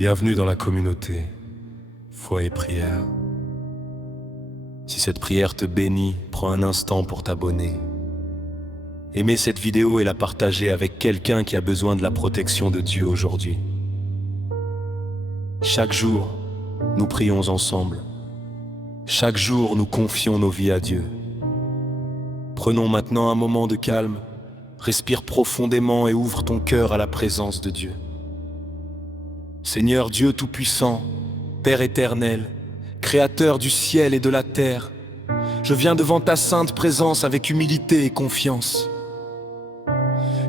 Bienvenue dans la communauté Foi et Prière. Si cette prière te bénit, prends un instant pour t'abonner. Aimez cette vidéo et la partager avec quelqu'un qui a besoin de la protection de Dieu aujourd'hui. Chaque jour, nous prions ensemble. Chaque jour, nous confions nos vies à Dieu. Prenons maintenant un moment de calme, respire profondément et ouvre ton cœur à la présence de Dieu. Seigneur Dieu Tout-Puissant, Père éternel, Créateur du ciel et de la terre, je viens devant ta sainte présence avec humilité et confiance.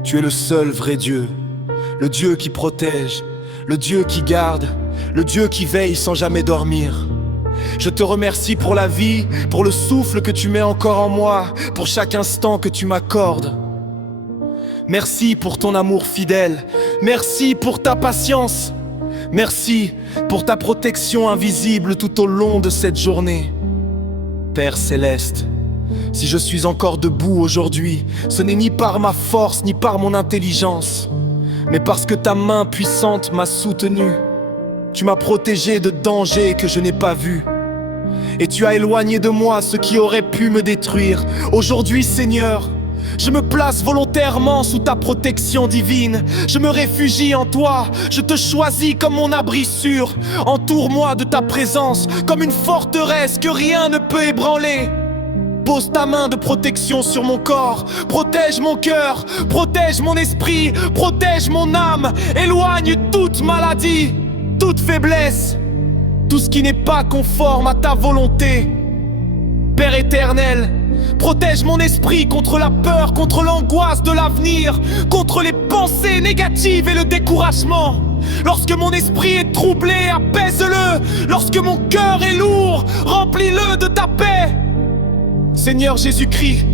Tu es le seul vrai Dieu, le Dieu qui protège, le Dieu qui garde, le Dieu qui veille sans jamais dormir. Je te remercie pour la vie, pour le souffle que tu mets encore en moi, pour chaque instant que tu m'accordes. Merci pour ton amour fidèle, merci pour ta patience. Merci pour ta protection invisible tout au long de cette journée. Père céleste, si je suis encore debout aujourd'hui, ce n'est ni par ma force ni par mon intelligence, mais parce que ta main puissante m'a soutenu. Tu m'as protégé de dangers que je n'ai pas vus, et tu as éloigné de moi ce qui aurait pu me détruire. Aujourd'hui, Seigneur, je me place volontairement sous ta protection divine. Je me réfugie en toi, je te choisis comme mon abri sûr. Entoure-moi de ta présence comme une forteresse que rien ne peut ébranler. Pose ta main de protection sur mon corps, protège mon cœur, protège mon esprit, protège mon âme. Éloigne toute maladie, toute faiblesse, tout ce qui n'est pas conforme à ta volonté. Père éternel, protège mon esprit contre la peur, contre l'angoisse de l'avenir, contre les pensées négatives et le découragement. Lorsque mon esprit est troublé, apaise-le. Lorsque mon cœur est lourd, remplis-le de ta paix. Seigneur Jésus-Christ,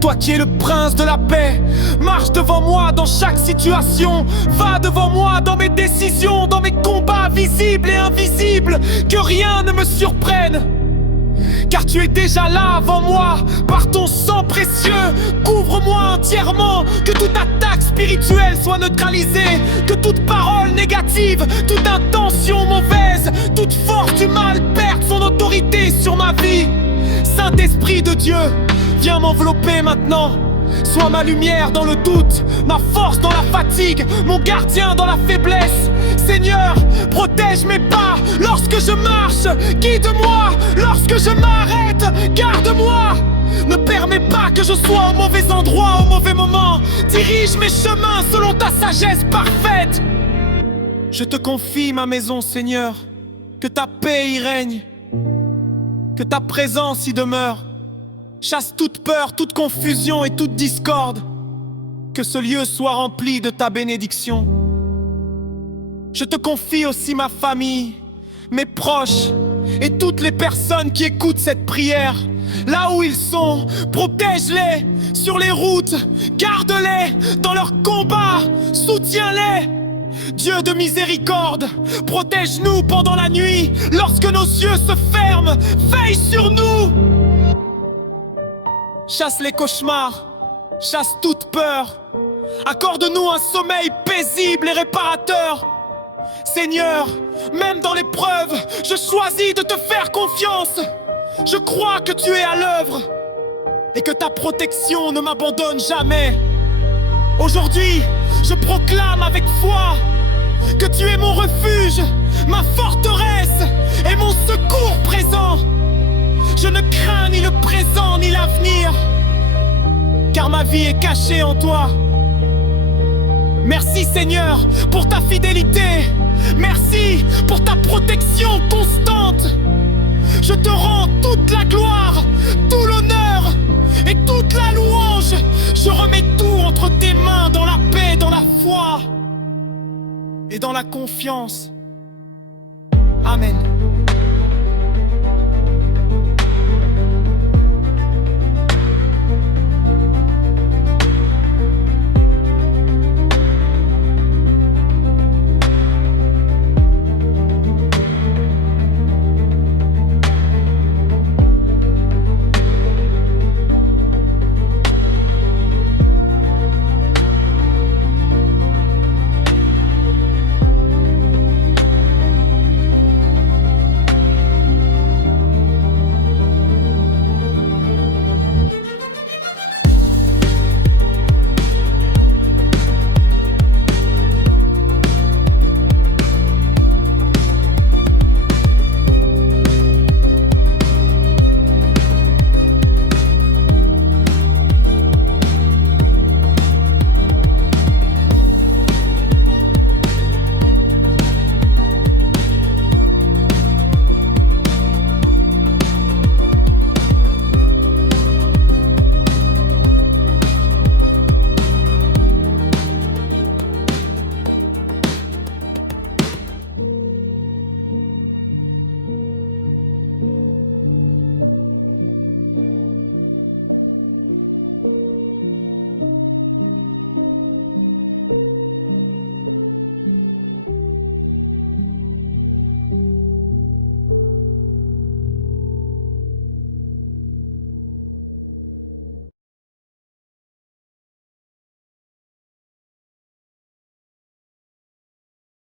toi qui es le prince de la paix, marche devant moi dans chaque situation. Va devant moi dans mes décisions, dans mes combats visibles et invisibles. Que rien ne me surprenne, car tu es déjà là avant moi. Par ton sang précieux, couvre-moi entièrement. Que toute attaque spirituelle soit neutralisée, que toute parole négative, toute intention mauvaise, toute force du mal perde son autorité sur ma vie. Saint-Esprit de Dieu, viens m'envelopper maintenant. Sois ma lumière dans le doute, ma force dans la fatigue, mon gardien dans la faiblesse. Seigneur, protège mes pas lorsque je marche, guide-moi lorsque je m'arrête, garde-moi. Ne permets pas que je sois au mauvais endroit au mauvais moment. Dirige mes chemins selon ta sagesse parfaite. Je te confie ma maison, Seigneur, que ta paix y règne, que ta présence y demeure. Chasse toute peur, toute confusion et toute discorde. Que ce lieu soit rempli de ta bénédiction. Je te confie aussi ma famille, mes proches et toutes les personnes qui écoutent cette prière. Là où ils sont, protège-les sur les routes, garde-les dans leurs combats, soutiens-les. Dieu de miséricorde, protège-nous pendant la nuit. Lorsque nos yeux se ferment, veille sur nous. Chasse les cauchemars, chasse toute peur. Accorde-nous un sommeil paisible et réparateur. Seigneur, même dans l'épreuve, je choisis de te faire confiance. Je crois que tu es à l'œuvre et que ta protection ne m'abandonne jamais. Aujourd'hui, je proclame avec foi que tu es mon refuge, ma forteresse et mon secours présent. Je ne crains ni le présent ni l'avenir, car ma vie est cachée en toi. Merci Seigneur pour ta fidélité. Merci pour ta protection constante. Je te rends toute la gloire, tout l'honneur et toute la louange. Je remets tout entre tes mains dans la paix, dans la foi et dans la confiance. Amen.